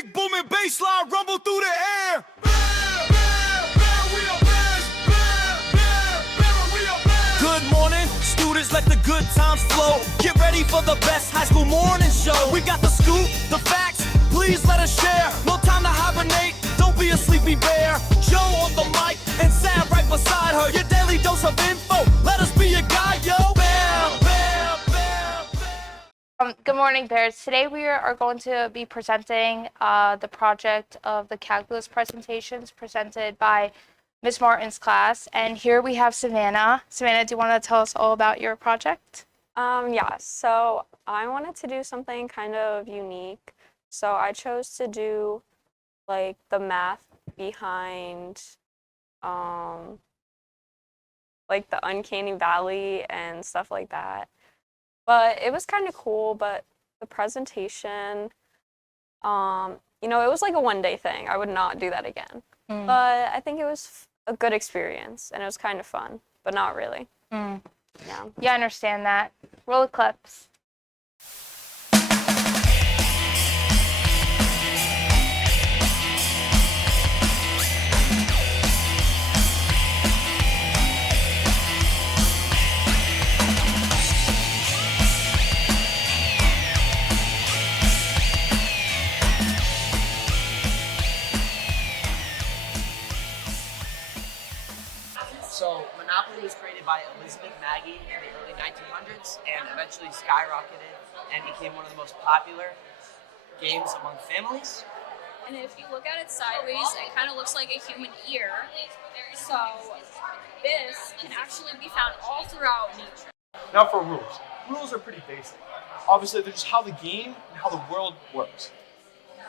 big booming bass line rumble through the air. Good morning, students, let the good times flow. Get ready for the best high school morning show. We got the scoop, the facts, please let us share. No time to hibernate, don't be a sleepy bear. Joe on the mic and Sam right beside her. Your daily dose of info, let us be your guide, yo. Bam, bam, bam, bam. Good morning, Bears. Today we are going to be presenting the project of the calculus presentations presented by Ms. Martin's class. And here we have Savannah. Savannah, do you want to tell us all about your project? Yeah, so I wanted to do something kind of unique. So I chose to do like the math behind like the uncanny valley and stuff like that. But it was kind of cool, but the presentation, it was like a one-day thing. I would not do that again. But I think it was a good experience, and it was kind of fun, but not really. Yeah, I understand that. Roll the clips. So Monopoly was created by Elizabeth Magie in the early 1900s and eventually skyrocketed and became one of the most popular games among families. And if you look at it sideways, it kind of looks like a human ear. So this can actually be found all throughout nature. Now for rules. Rules are pretty basic. Obviously, they're just how the game and how the world works.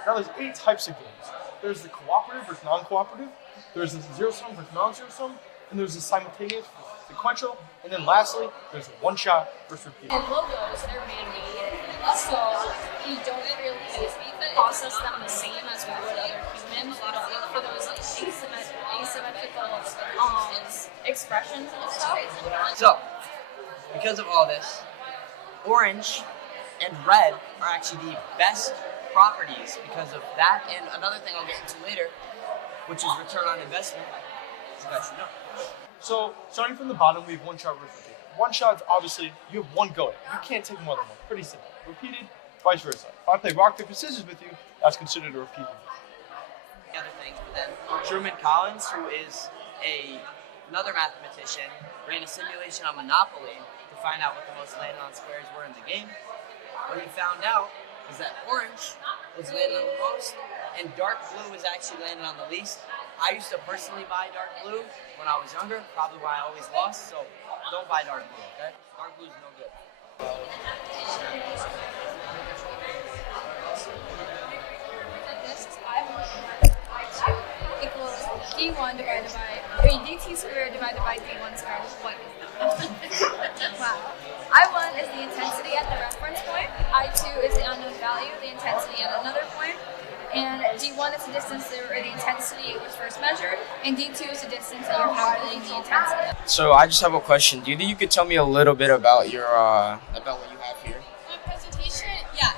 Now there's 8 types of games. There's the cooperative versus non-cooperative. There's the zero-sum versus non-zero sum. And there's the simultaneous sequential. And then lastly, there's the one-shot versus repeat. And logos, they're man-made, so we don't really process them the same as we would other humans. We don't look for those asymmetrical expressions and stuff. So, because of all this, orange and red are actually the best properties because of that. And another thing I'll get into later, which is return on investment, as you guys should know. So, starting from the bottom, we have one-shot versus repeat. One-shot's obviously, you have one go at it. You can't take more than one. Pretty simple. Repeated, vice versa. If I play rock, paper, scissors with you, that's considered a repeat. The other things, but then Truman Collins, who is another mathematician, ran a simulation on Monopoly to find out what the most landed on squares were in the game. What he found out is that orange was landed on the most, and dark blue was actually landed on the least. I used to personally buy dark blue when I was younger, probably why I always lost, so don't buy dark blue, okay? Dark blue is no good. Equals D1 divided by, DT squared divided by D1 squared. What is that? Wow. I1 is the intensity at the reference point. I2 is the unknown value, the intensity at another point. And D1 is the distance or the intensity was first measured, and D2 is the distance that you're calculating the intensity. So I just have a question. Do you think you could tell me a little bit about your about what you have here? My presentation, yeah.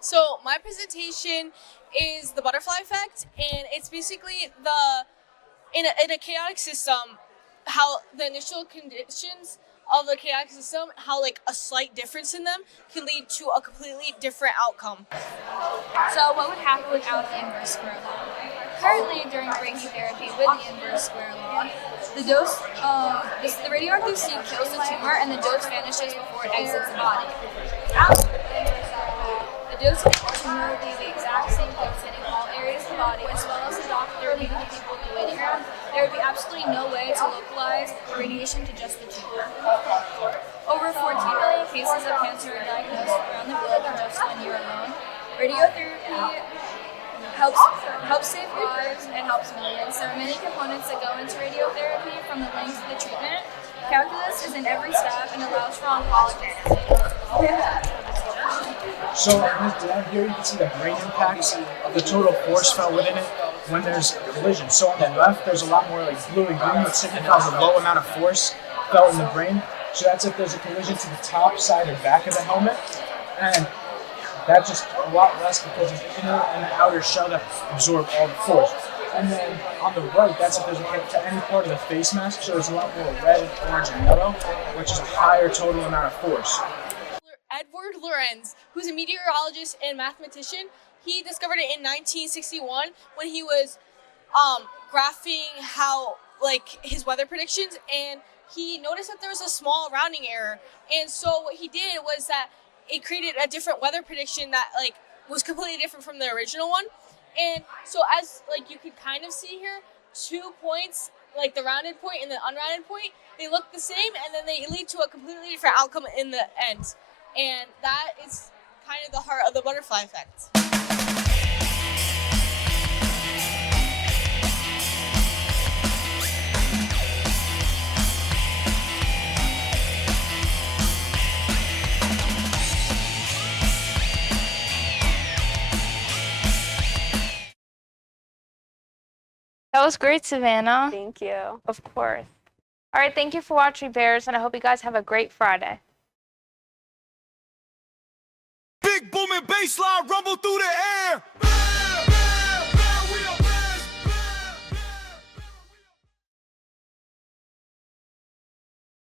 So my presentation is the butterfly effect, and it's basically in a chaotic system, how the initial conditions of the chaotic system, how like a slight difference in them can lead to a completely different outcome. So what would happen without the inverse square law? Currently, during brachytherapy with the inverse square law, the radioactive seed kills the tumor and the dose vanishes before it exits the body. After the inverse square law, the dose of the tumor would be the exact same dose hitting all areas of the body, as well as the doctor leaving the people in the waiting room. There would be absolutely no way to localize radiation to just the tumor. Over 14 million cases of cancer are diagnosed around the globe in just 1 year alone. Radiotherapy helps save lives and helps millions. There are many components that go into radiotherapy, from the length of the treatment. Calculus is in every step and allows for oncologists. So in this down here, you can see the brain impacts of the total force felt within it when there's a collision. So on the left, there's a lot more like blue and green, which signifies a low amount of force felt in the brain. So that's if there's a collision to the top, side, or back of the helmet. And That's just a lot less because of the inner and the outer shell that absorb all the force. And then on the right, that's if there's a hit to any part of the face mask, so there's a lot more red, orange, and yellow, which is a higher total amount of force. Edward Lorenz, who's a meteorologist and mathematician, he discovered it in 1961 when he was graphing how his weather predictions, and he noticed that there was a small rounding error. And so what he did was that it created a different weather prediction that was completely different from the original one. And so as you could kind of see here, 2 points, the rounded point and the unrounded point, they look the same, and then they lead to a completely different outcome in the end. And that is kind of the heart of the butterfly effect. That was great, Savannah. Thank you. Of course. All right, thank you for watching, Bears, and I hope you guys have a great Friday. Big booming bass line rumble through the air.